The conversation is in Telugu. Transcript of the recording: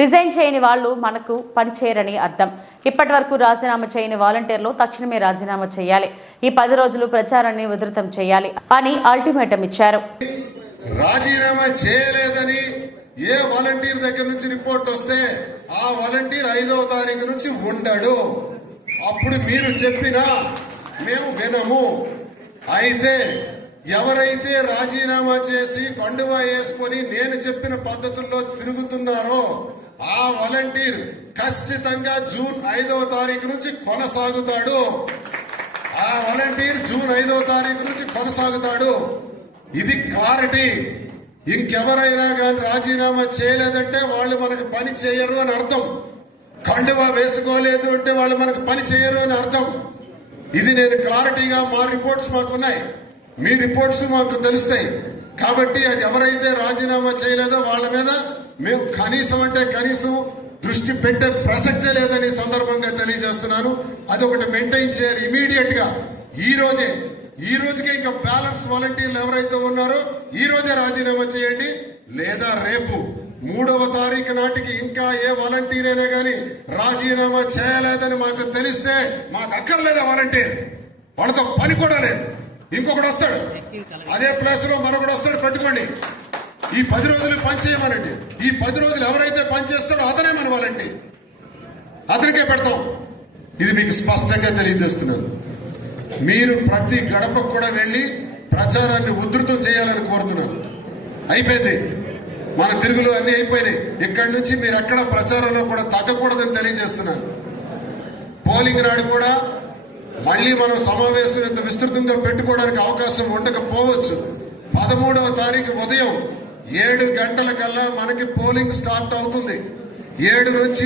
రిజైన్ చేయని వాళ్ళు మనకు పనిచేయరని అర్థం. ఇప్పటి వరకు రాజీనామా చేయని వాలంటీర్లు తక్షణమే రాజీనామా చేయాలి. ఈ 10 రోజులు ప్రచారాన్ని ఉధృతం చేయాలి అని అల్టిమేటం ఇచ్చారు. రాజీనామా చేయలేదని ఏ వాలంటీర్ దగ్గర నుంచి రిపోర్ట్ వస్తే ఆ వాలంటీర్ 5వ తారీఖు నుంచి ఉండడు. అప్పుడు మీరు చెప్పినా మేము వినము. అయితే ఎవరైతే రాజీనామా చేసి కండువా వేసుకొని నేను చెప్పిన పద్ధతుల్లో తిరుగుతున్నారో ఆ వాలంటీర్ ఖచ్చితంగా జూన్ 5వ తారీఖు నుంచి కొనసాగుతాడు. ఆ వాలంటీర్ జూన్ 5వ తారీఖు నుంచి కొనసాగుతాడు. ఇది క్లారిటీ. ఇంకెవరైనా కానీ రాజీనామా చేయలేదంటే వాళ్ళు మనకు పని చేయరు అని అర్థం. కండువా వేసుకోలేదు అంటే వాళ్ళు మనకు పని చేయరు అని అర్థం. ఇది నేను క్లారిటీగా మా రిపోర్ట్స్ మాకున్నాయి, మీ రిపోర్ట్స్ మాకు తెలుస్తాయి. కాబట్టి అది ఎవరైతే రాజీనామా చేయలేదో వాళ్ళ మీద మేము కనీసం అంటే కనీసం దృష్టి పెట్టే ప్రసక్తే లేదని సందర్భంగా తెలియజేస్తున్నాను. అదొకటి మెయింటైన్ చేయాలి ఇమీడియట్ గా. ఈ రోజుకే ఇంకా బ్యాలెన్స్ వాలంటీర్లు ఎవరైతే ఉన్నారో ఈ రోజే రాజీనామా చేయండి. లేదా రేపు 3వ తారీఖు నాటికి ఇంకా ఏ వాలంటీర్ అయినా కానీ రాజీనామా చేయలేదని మాకు తెలిస్తే మాకు అక్కర్లేదు వాలంటీర్, వాళ్ళతో పని కూడా లేదు. ఇంకొకటి వస్తాడు, అదే ప్లేస్ లో మరొకటి వస్తాడు, పెట్టుకోండి. ఈ 10 రోజులు పని చేయమనండి. ఈ 10 రోజులు ఎవరైతే పని చేస్తాడో అతనే మన వాలంటీర్, అతనికే పెడతాం. ఇది మీకు స్పష్టంగా తెలియజేస్తున్నాను. మీరు ప్రతి గడపకు కూడా వెళ్ళి ప్రచారాన్ని ఉధృతం చేయాలని కోరుతున్నాను. అయిపోయింది, మన తిరుగులు అన్ని అయిపోయినాయి. ఇక్కడి నుంచి మీరు ఎక్కడ ప్రచారంలో కూడా తగ్గకూడదని తెలియజేస్తున్నాను. పోలింగ్ నాడు కూడా మళ్ళీ మనం సమావేశం ఇంత విస్తృతంగా పెట్టుకోవడానికి అవకాశం ఉండకపోవచ్చు. 13వ తారీఖు ఉదయం 7 గంటలకల్లా మనకి పోలింగ్ స్టార్ట్ అవుతుంది. 7 నుంచి